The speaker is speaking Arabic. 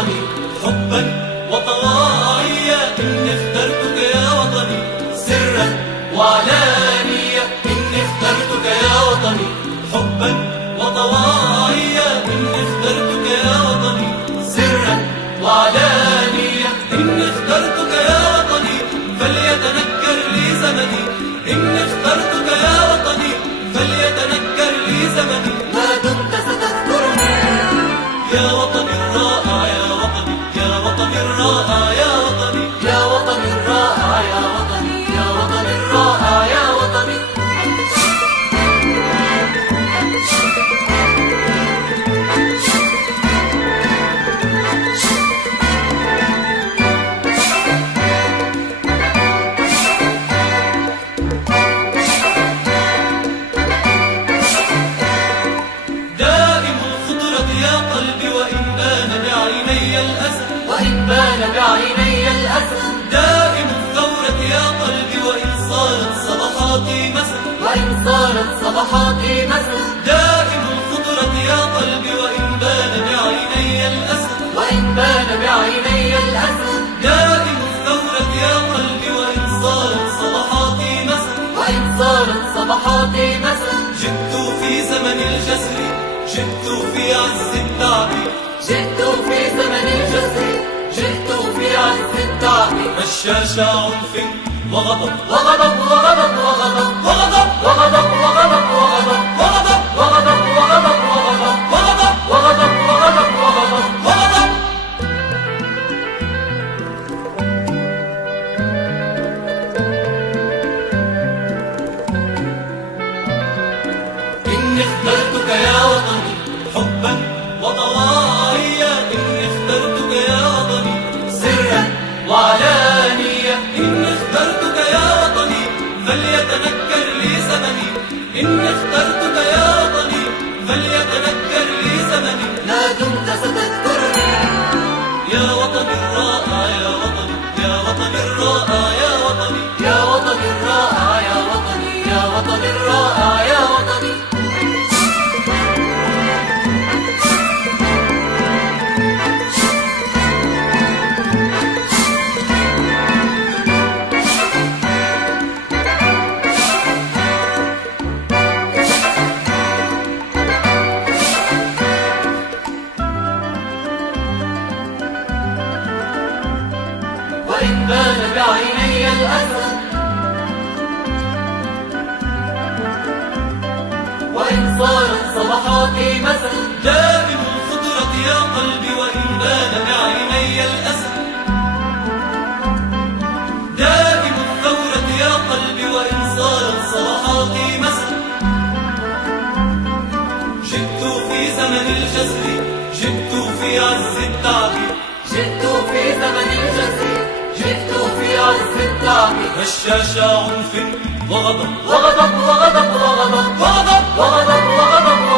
وطني حبا وطواعية، إني اخترتك يا وطني سرا وعلانية، إني اخترتك يا وطني حبا وطواعية، إني اخترتك يا وطني سرا وعلانية، إني اخترتك يا وطني فليتنكر لي زمني، إني اخترتك يا وطني فليتنكر لي زمني، ما دمت ستذكرني يا وطني الرائع يا وطني، يا وطني الرائع يا وطني، يا وطني الرائع يا وطني، يا وطني الرائع يا وطني. وإن بان بعيني الأسى دائم الثورة يا قلبي وإن صارت صبحاتي مسا، وإن صارت صبحاتي مسا، دائم الخضرة يا قلبي وإن بان بعيني الأسى، وإن بان بعيني الأسى، دائم الثورة يا قلبي وإن صارت صبحاتي مسا، وإن صارت صبحاتي مسا. جئت في زمن الجسر، جئت في عز التعب، جئت في زمن الجسر، جئت في عز التعب، مشاش عنف وغضب وغضب وغضب وغضب وغضب وغضب وغضب وغضب وغضب وغضب وغضب وغضب وغضب وغضب وغضب وغضب وغضب. إني اخترتك يا وطني حبا وطواعية، إني اخترتك يا وطني سرا وعلانية، إني اخترتك يا وطني فليتنكر لي زمني، إني اخترتك يا وطني فليتنكر لي زمني، ما دمت ستذكرني يا وطني الرائع يا وطني، يا وطني الرائع يا وطني، يا وطني الرائع يا وطني، يا وطني الرائع يا وطني. وإن بان بعيني الأسى، وإن صارت صبحاتي مسا، دائم الخضرة يا قلبي وإن بان بعيني الأسى، دائم الثورة يا قلبي وإن صارت صبحاتي مسا، جئت في زمن الجسر، جئت في عز التعب، جئت في زمن الجسر، جئت في عز التعب، مشاش عنف وغضب وغضب وغضب وغضب وغضب وغضب وغضب